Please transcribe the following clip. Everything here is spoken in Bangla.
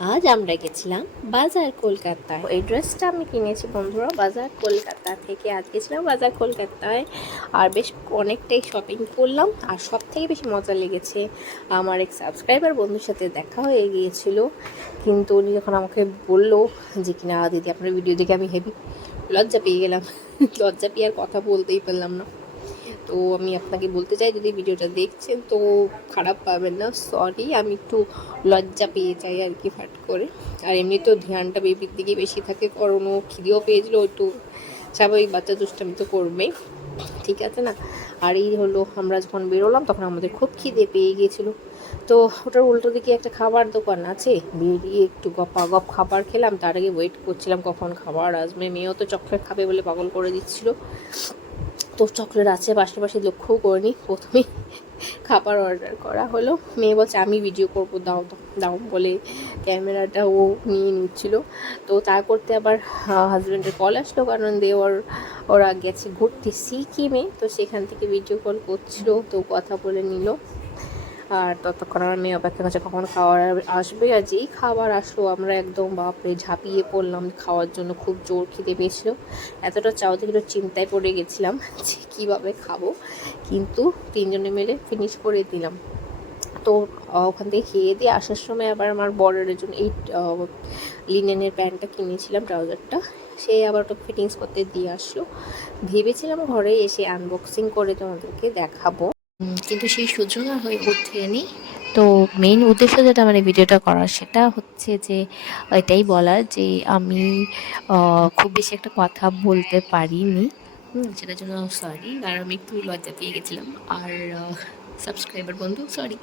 আজ আমরা গেছিলাম বাজার কলকাতায়। এই ড্রেসটা আমি কিনেছি বন্ধুরা বাজার কলকাতা থেকে। আজ গেছিলাম বাজার কলকাতায় আর বেশ অনেকটাই শপিং করলাম। আর সব থেকে বেশি মজা লেগেছে আমার এক সাবস্ক্রাইবার বন্ধুর সাথে দেখা হয়ে গিয়েছিল, কিন্তু উনি যখন আমাকে বললো যে কিনা দিদি আপনার ভিডিও দেখে আমি হেভি লজ্জা পেয়ে গেলাম। লজ্জা পেয়ে আর কথা বলতেই পারলাম না। তো আমি আপনাকে বলতে চাই, যদি ভিডিওটা দেখছেন তো খারাপ পাবেন না, সরি। আমি একটু লজ্জা পেয়ে যাই আর কি ফাট করে। আর এমনি তো ধ্যানটা বেবির দিকে বেশি থাকে, কারণ ও খিদেও পেয়েছিল, একটু স্বাভাবিক বাচ্চা দুষ্টামি তো করবেই, ঠিক আছে না। আর এই হলো আমরা যখন বেরোলাম তখন আমাদের খুব খিদে পেয়ে গিয়েছিলো। তো ওটার উল্টো দিকে একটা খাবার দোকান আছে, বেরিয়ে একটু গপ খাবার খেলাম। তার আগে ওয়েট করছিলাম কখন খাবার আসবে। মেয়েও তো চকলেট খাবে বলে পাগল করে দিচ্ছিলো। তো চকলেট আছে পাশাপাশি, লক্ষ্যও করিনি। প্রথমেই খাবার অর্ডার করা হলো। মেয়ে বলছে আমি ভিডিও করবো, দাও দাও বলে ক্যামেরাটা ও নিয়ে নিচ্ছিলো। তো তা করতে আবার হাজব্যান্ডের কল আসলো, কারণ ওরা গেছে ঘুরতে সিকিমে, তো সেখান থেকে ভিডিও কল করছিল। তো কথা বলে নিল। আর ততক্ষণ আমার মেয়ে অপেক্ষা করছে কখন খাবার আসবে। আর যেই খাবার আসলো আমরা একদম বাপরে ঝাঁপিয়ে পড়লাম খাওয়ার জন্য। খুব জোর খিদে পেয়েছিল, এতটা চাও থেকে চিন্তায় পড়ে গেছিলাম যে কীভাবে খাবো, কিন্তু তিনজনে মিলে ফিনিশ করে দিলাম। তো ওখান থেকে খেয়ে দিয়ে আসার সময় আবার আমার বরের জন্য এই লিনেনের প্যান্টটা কিনেছিলাম, ট্রাউজারটা, সে আবার ওটা ফিটিংস করতে দিয়ে আসলো। ভেবেছিলাম ঘরে এসে আনবক্সিং করে তোমাদেরকে দেখাবো, কিন্তু সেই সুযোগ আর হয়ে ওঠেনি। তো মেইন উদ্দেশ্য যেটা আমার এই ভিডিওটা করার সেটা হচ্ছে যে এটাই বলার যে আমি খুব বেশি একটা কথা বলতে পারিনি, সেটার জন্য সরি। আর আমি একটু লজ্জা পেয়ে গেছিলাম। আর সাবস্ক্রাইবার বন্ধু সরি।